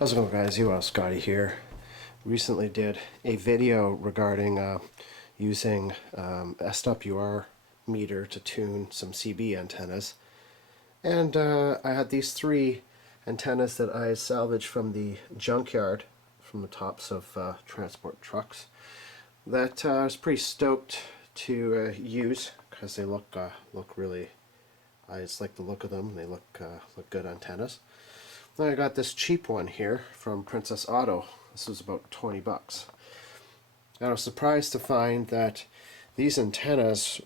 How's it going, guys? Scotty here. Recently did a video regarding using SWR meter to tune some CB antennas, and I had these three antennas that I salvaged from the junkyard, from the tops of transport trucks, that I was pretty stoked to use because they look really. I just like the look of them. They look good antennas. Then I got this cheap one here from Princess Auto. This was about 20 bucks. And I was surprised to find that these antennas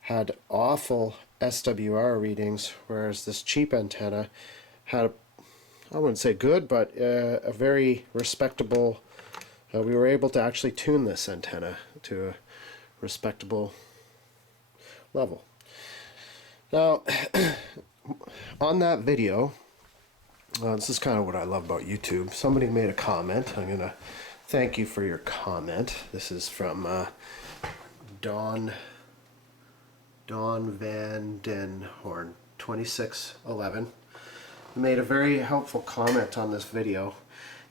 had awful SWR readings, whereas this cheap antenna had, I wouldn't say good, but a very respectable. We were able to actually tune this antenna to a respectable level. Now, on that video, this is kind of what I love about YouTube. Somebody made a comment. I'm going to thank you for your comment. This is from Don Van Den Horn, 2611. He made a very helpful comment on this video.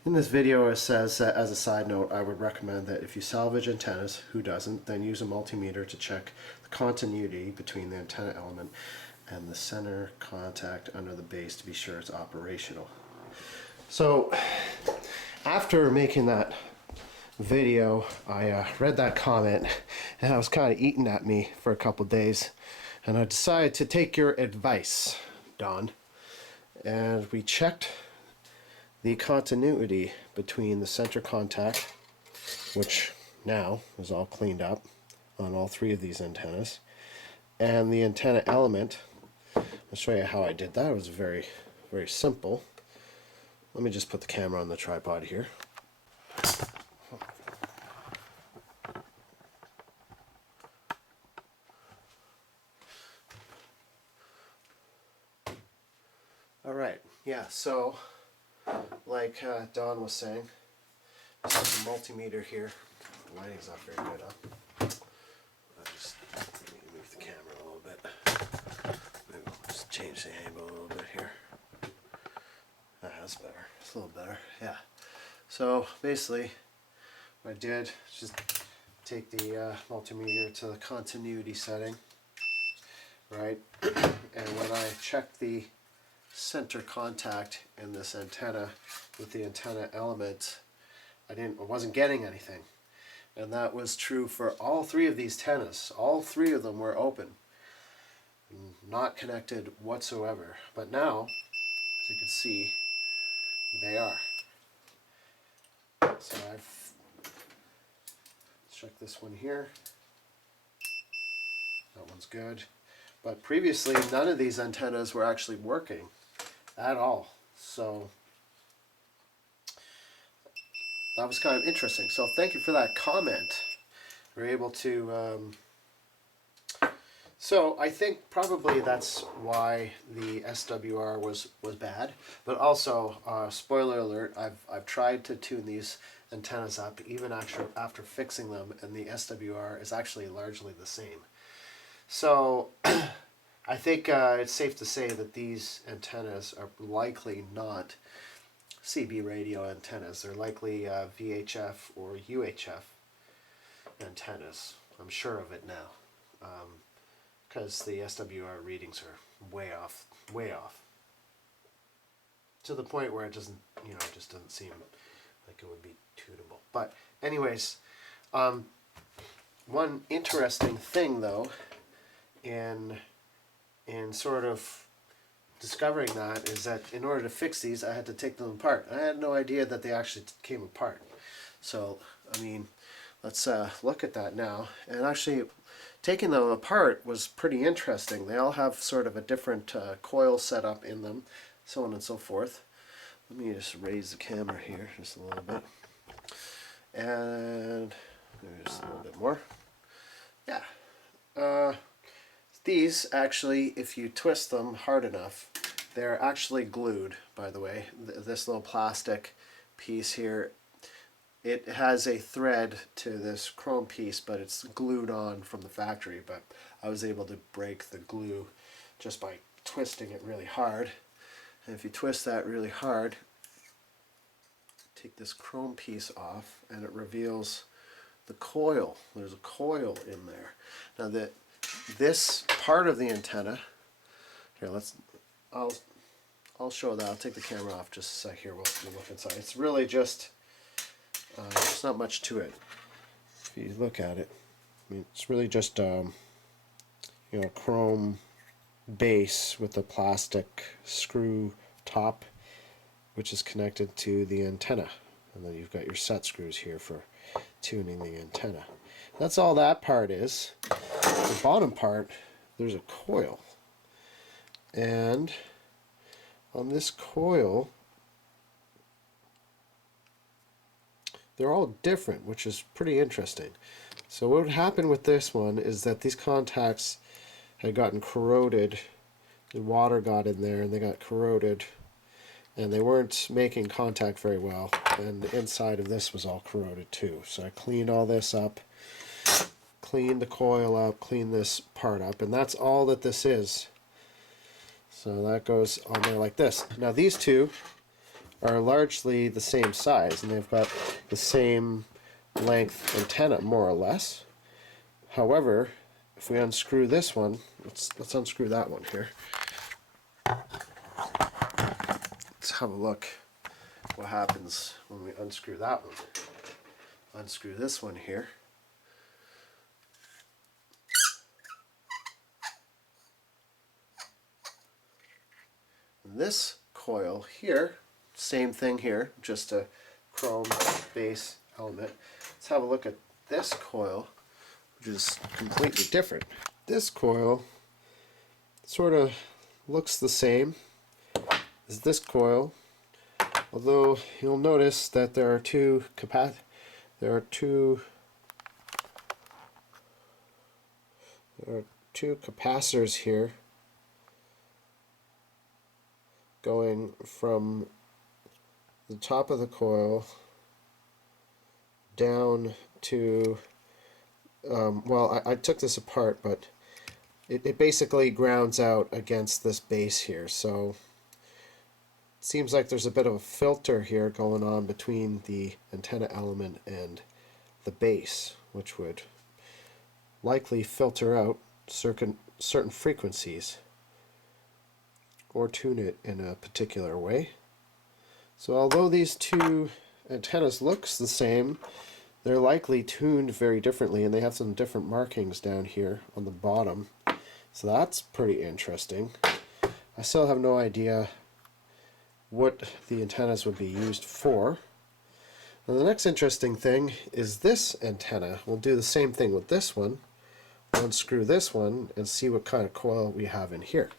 In this video it says, as a side note, I would recommend that if you salvage antennas, who doesn't, then use a multimeter to check the continuity between the antenna element and the center contact under the base to be sure it's operational. So after making that video, I read that comment and I was kind of eating at me for a couple days, and I decided to take your advice, Don, and we checked the continuity between the center contact, which now is all cleaned up on all three of these antennas, and the antenna element. I'll show you how I did that. It was very, very simple. Let me just put the camera on the tripod here. Alright, yeah, so like Don was saying, this is a multimeter here. The lighting's not very good, huh? I'll just move the camera a little bit. Maybe we'll just change the angle a little bit here. That's better. It's a little better, yeah. So basically, what I did is just take the multimeter to the continuity setting, right? And when I checked the center contact in this antenna with the antenna element, I wasn't getting anything. And that was true for all three of these antennas. All three of them were open, not connected whatsoever. But now, as you can see, they are. So let's check this one here. That one's good. But previously, none of these antennas were actually working at all. So that was kind of interesting. So thank you for that comment. We're able to so I think probably that's why the SWR was bad. But also, spoiler alert, I've tried to tune these antennas up even after fixing them, and the SWR is actually largely the same. So I think it's safe to say that these antennas are likely not CB radio antennas. They're likely VHF or UHF antennas. I'm sure of it now, because the SWR readings are way off, to the point where it doesn't, it just doesn't seem like it would be tunable. But anyways, one interesting thing though, in sort of discovering that, is that in order to fix these, I had to take them apart. I had no idea that they actually came apart. So, I mean, let's look at that now. And actually, taking them apart was pretty interesting. They all have sort of a different coil setup in them, so on and so forth. Let me just raise the camera here just a little bit. And maybe just a little bit more. Yeah. These actually, if you twist them hard enough, they're actually glued, by the way. This little plastic piece here, it has a thread to this chrome piece, but it's glued on from the factory. But I was able to break the glue just by twisting it really hard. And if you twist that really hard, take this chrome piece off, and it reveals the coil. There's a coil in there. Now this part of the antenna, here, I'll show that. I'll take the camera off just a sec here. We'll look inside. It's really just, there's not much to it. If you look at it, I mean, it's really just, chrome base with a plastic screw top, which is connected to the antenna. And then you've got your set screws here for tuning the antenna. That's all that part is. The bottom part, there's a coil. And on this coil, they're all different, which is pretty interesting. So what would happen with this one is that these contacts had gotten corroded. The water got in there and they got corroded, and they weren't making contact very well, and the inside of this was all corroded too. So I cleaned all this up, cleaned the coil up, cleaned this part up, and that's all that this is. So that goes on there like this. Now these two are largely the same size, and they've got the same length antenna, more or less. However, if we unscrew this one, let's unscrew that one here. Let's have a look what happens when we unscrew that one. Unscrew this one here. And this coil here, same thing here, just a chrome base element. Let's have a look at this coil, which is completely different. This coil sort of looks the same as this coil, although you'll notice that there are two capacitors here going from the top of the coil down to, well, I took this apart, but it basically grounds out against this base here. So it seems like there's a bit of a filter here going on between the antenna element and the base, which would likely filter out certain frequencies or tune it in a particular way. So although these two antennas looks the same, they're likely tuned very differently, and they have some different markings down here on the bottom. So that's pretty interesting. I still have no idea what the antennas would be used for. Now the next interesting thing is this antenna. We'll do the same thing with this one. We'll unscrew this one and see what kind of coil we have in here.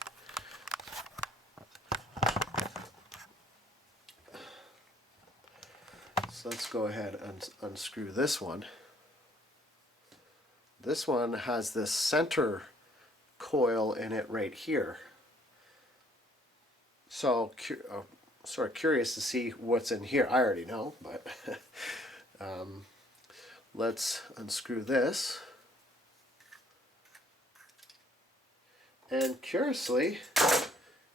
So let's go ahead and unscrew this one. This one has this center coil in it right here. So sort of curious to see what's in here. I already know, but let's unscrew this. And curiously,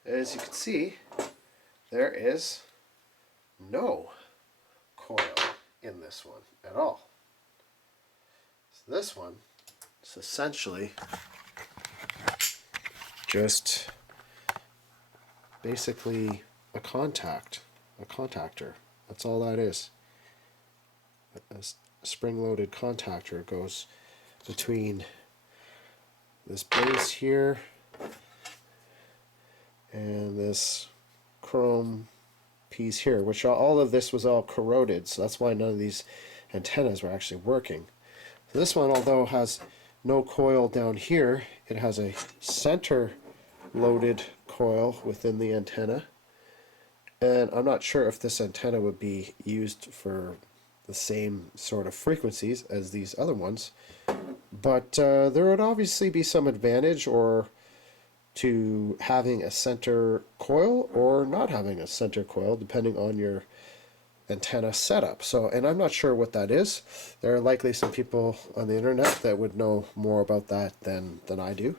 as you can see, there is no coil in this one at all. So this one is essentially just basically a contactor. That's all that is. A spring-loaded contactor goes between this base here and this chrome piece here, which all of this was all corroded, so that's why none of these antennas were actually working. So this one, although has no coil down here, it has a center loaded coil within the antenna, and I'm not sure if this antenna would be used for the same sort of frequencies as these other ones, but there would obviously be some advantage or to having a center coil or not having a center coil, depending on your antenna setup. So, and I'm not sure what that is. There are likely some people on the internet that would know more about that than I do.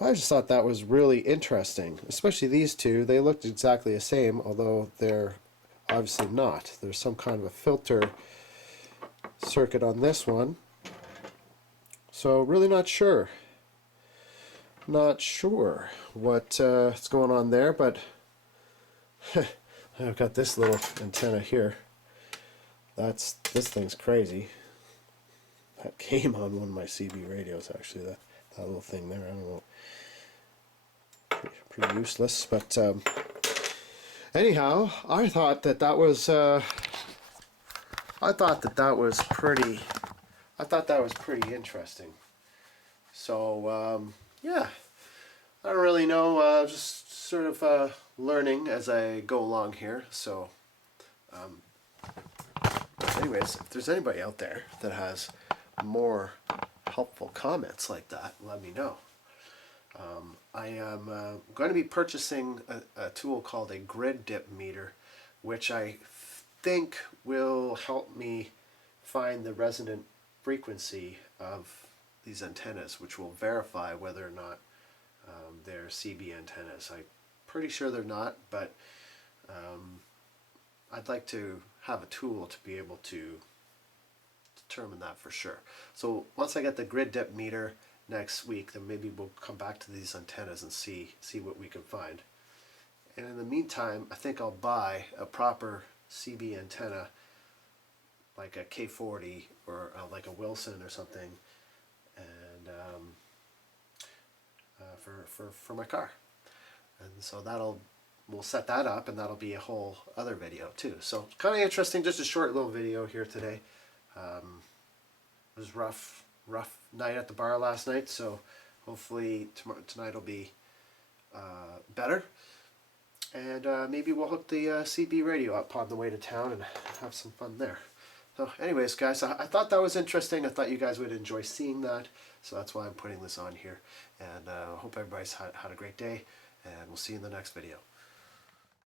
I just thought that was really interesting, especially these two. They looked exactly the same, although they're obviously not. There's some kind of a filter circuit on this one. So really not sure. Not sure what's going on there, but I've got this little antenna here. This thing's crazy. That came on one of my CB radios, actually. That little thing there. I don't know. Pretty useless, but anyhow, I thought that was pretty interesting. So yeah, I don't really know. Just sort of learning as I go along here. So anyways, if there's anybody out there that has more helpful comments like that, let me know. I am going to be purchasing a tool called a grid dip meter, which I think will help me find the resonant frequency of these antennas, which will verify whether or not they're CB antennas. I'm pretty sure they're not, but I'd like to have a tool to be able to determine that for sure. So once I get the grid dip meter next week, then maybe we'll come back to these antennas and see what we can find. And in the meantime, I think I'll buy a proper CB antenna, like a K40 or like a Wilson or something, and for my car. And so we'll set that up, and that'll be a whole other video too. So kind of interesting, just a short little video here today. It was rough night at the bar last night, so hopefully tonight will be better. And maybe we'll hook the CB radio up on the way to town and have some fun there. So anyways, guys, I thought that was interesting. I thought you guys would enjoy seeing that, so that's why I'm putting this on here. And I hope everybody's had a great day, and we'll see you in the next video.